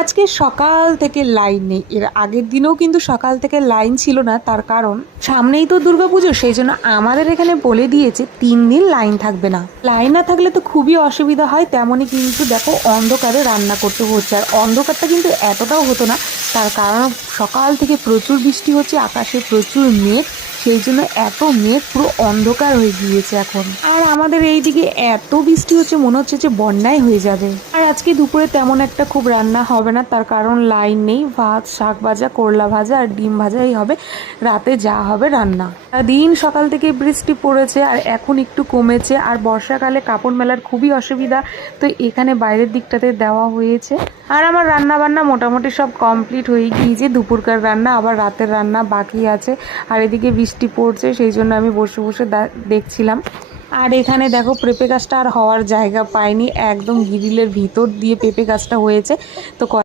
আজকে সকাল থেকে লাইন নেই। এর আগের দিনেও কিন্তু সকাল থেকে লাইন ছিল না, তার কারণ সামনেই তো দুর্গাপুজো, সেই জন্য আমাদের এখানে বলে দিয়েছে 3 দিন লাইন থাকবে না। লাইন না থাকলে তো খুবই অসুবিধা হয়। তেমনই কিন্তু দেখো অন্ধকারে রান্না করতে হচ্ছে, আর অন্ধকারটা কিন্তু এতটাও হতো না, তার কারণ সকাল থেকে প্রচুর বৃষ্টি হচ্ছে, আকাশে প্রচুর মেঘ, সেই জন্য এত মেঘ পুরো অন্ধকার হয়ে গিয়েছে এখন। আর আমাদের এইদিকে এত বৃষ্টি হচ্ছে, মনে হচ্ছে যে বন্যাই হয়ে যাবে। আর আজকে দুপুরে তেমন একটা খুব রান্না হবে না, তার কারণ লাইন নেই। ভাত, শাক ভাজা, করলা ভাজা আর ডিম ভাজাই হবে রাতে, যা হবে রান্না। দিন সকাল থেকে বৃষ্টি পড়েছে আর এখন একটু কমেছে। আর বর্ষাকালে কাপড় মেলার খুবই অসুবিধা, তো এখানে বাইরের দিকটাতে দেওয়া হয়েছে। আর আমার রান্না বান্না মোটামুটি সব কমপ্লিট হয়ে গিয়েছে। দুপুরকার রান্না, আবার রাতের রান্না বাকি আছে। আর এদিকে বৃষ্টি পড়ছে, সেই জন্য আমি বসে বসে দেখছিলাম। আর এখানে দেখো পেঁপে গাছটা আর হওয়ার জায়গা পায়নি, একদম গ্রিলের ভিতর দিয়ে পেঁপে গাছটা হয়েছে। তো